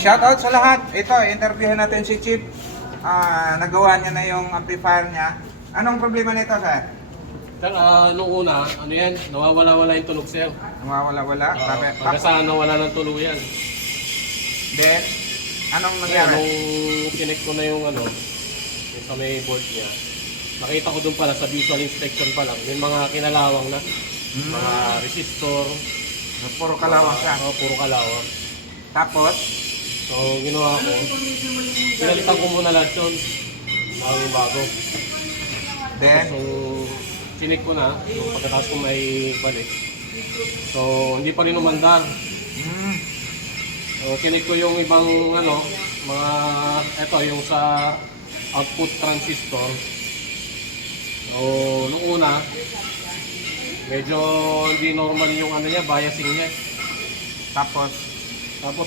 Shoutout sa lahat. Ito, interviewin natin si Chief. Nagawa niya na yung amplifier niya. Anong problema nito, sir? Sir, nung una, ano yan, nawawala-wala yung tunog, sir. Nawawala-wala? Bakit? Pagka sa nawala ng tunog yan. Then, anong Kaya nangyari? nung connect ko na yung ano, yung sa may board niya, nakita ko dun pala sa visual inspection pa lang, may mga kinalawang na, mga resistor. Puro kalawang siya. Puro kalawang. Tapos, So, ginawa ko, pinalitan ko muna lahat yun, bago. then, So, chinik ko na, yung pagkatapos ko may balik. So, hindi pa rin umandar. mm, So, chinik ko yung ibang ano, mga, eto, yung sa output transistor. So, nung una, medyo hindi normal yung ano niya, biasing niya. tapos,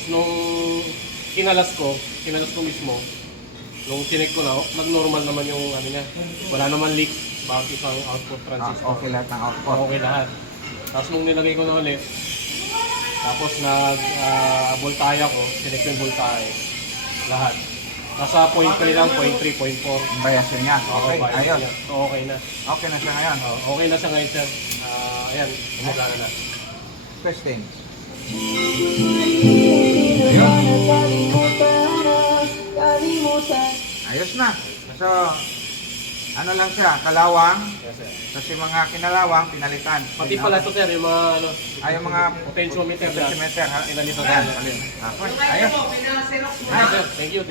Nung kinalas ko mismo, nung chinek ko na, nag-normal naman yung ano niya. Wala naman leak, bakit isang output transistor. okay lahat ng output. Okay lahat. Tapos nung nilagay ko na ulit, tapos voltaya ko, chinek ko yung voltaya. Lahat. Nasa 0.3 lang, 0.3, 0.4. Bias niya. Okay, bias ayos. niya. So, okay na. Okay na siya ngayon. Okay na siya ngayon, sir. Ayan, gumagana na. Testing. Ayos na. So, ano lang siya, kalawang. Yes, sir. Tapos yung mga kinalawang, pinalitan. Pati pala ito, sir, yung mga ano, Yung mga potentiometer. potentiometer, ha? Pinalitan Ayan, na. alin. Ayos. Yes, sir. Thank you.